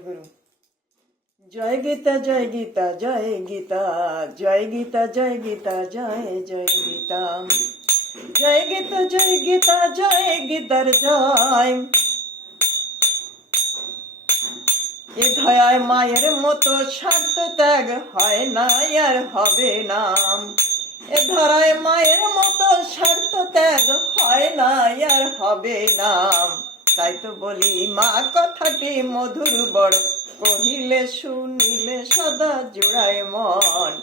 জয়গুরু জয় গীতা জয় গীতা জয় গীতা জয় গীতা জয় গীতা, জয় জয় গীতা। জয় গীতা জয় গীতা, জয় গীতার জয়। এ ধয়ায় মায়ের মতো স্বার্থ ত্যাগ হয় না, আর হবে না। এ ধরায় মায়ের মতো স্বার্থ ত্যাগ হয় না, আর হবে না। তাই তো বলি মা কথাটি মধুর বড়। কহিলে, শুনিলে সদা জোড়ায় মন।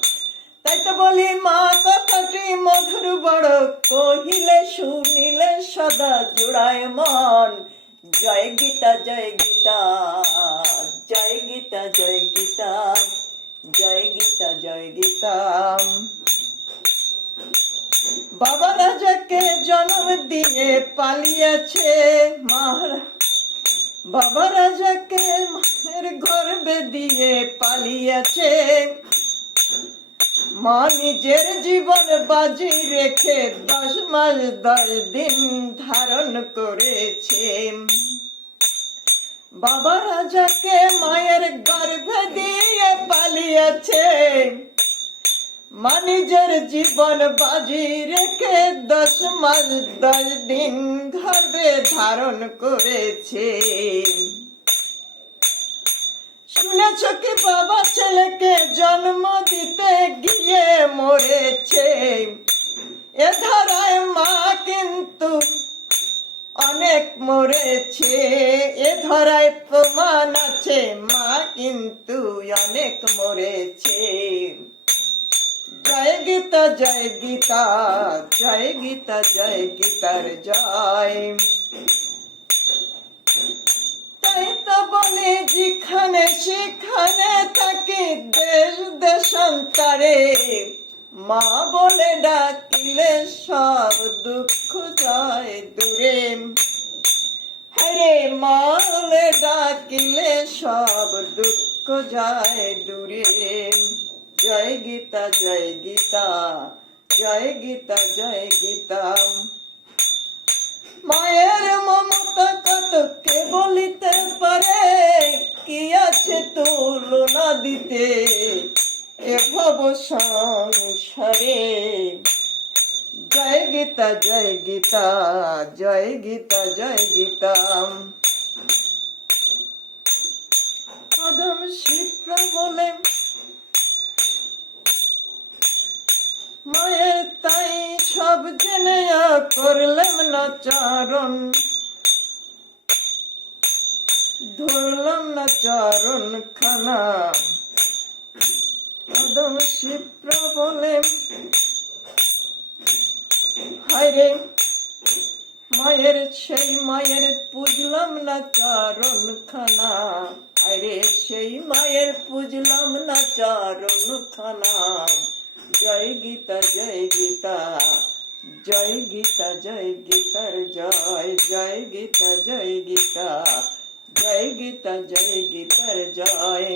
তাই তো বলি মা কথাটি মধুর বড়। কহিলে, শুনিলে সদা জোড়ায় মন। জয় গীতা জয় গীতা জয় গীতা জয় গীতা জয় গীতা জয় গীতা। বাবা রাজাকে জন্ম দিয়ে পালিয়েছে মহারা বাবা রাজাকে মায়ের গর্বে দিয়ে পালিয়েছে। মা নিজের জীবন বাজি রেখে দশ মাস দশ দিন ধারণ করেছে। বাবা রাজাকে মায়ের গর্ভে দিয়ে পালিয়েছে। মা নিজের জীবন বাজি রেখে দশ মাস দশ দিন গর্ভে ধারণ করেছে। শুনেছ কি বাবা ছেলেকে জন্ম দিতে গিয়ে মরেছে? এ ধারায় মা কিন্তু অনেক মরেছে। এ ধরায় প্রমাণ আছে, মা কিন্তু অনেক মরেছে। জয় গীতা জয় গীতা জয় গীতা জয় গীতার জয় তাই তো বলে যেখানে সেখানে থাকি দেশ দেশান্তরে মা বলে ডাকিলে সব দুঃখ যায় দূরে হরে মা বলে ডাকিলে সব দুঃখ যায় দূরে জয় গীতা জয় গীতা জয় গীতা জয় গীতা। মায়ের মমতা কত কে বলিতে পারে? কি আছে তুলনা দিতে? এ ভব সংসারে। জয় গীতা জয় গীতা জয় গীতা জয় গীতা। আদম শিপ্র বলে সব জেনে করলাম না চারণ। ধরলাম না চারণ খানা। আদম শিপ্র বলে হায়রে, মায়ের সেই মায়ের পুজলাম না চারণ খানা। আরে সেই মায়ের পুজলাম না চারণ খানা। জয় গীতা জয় গীতা জয় গীতা জয় গীতার জয় জয় গীতা জয় গীতা জয় গীতা জয় গীতার জয়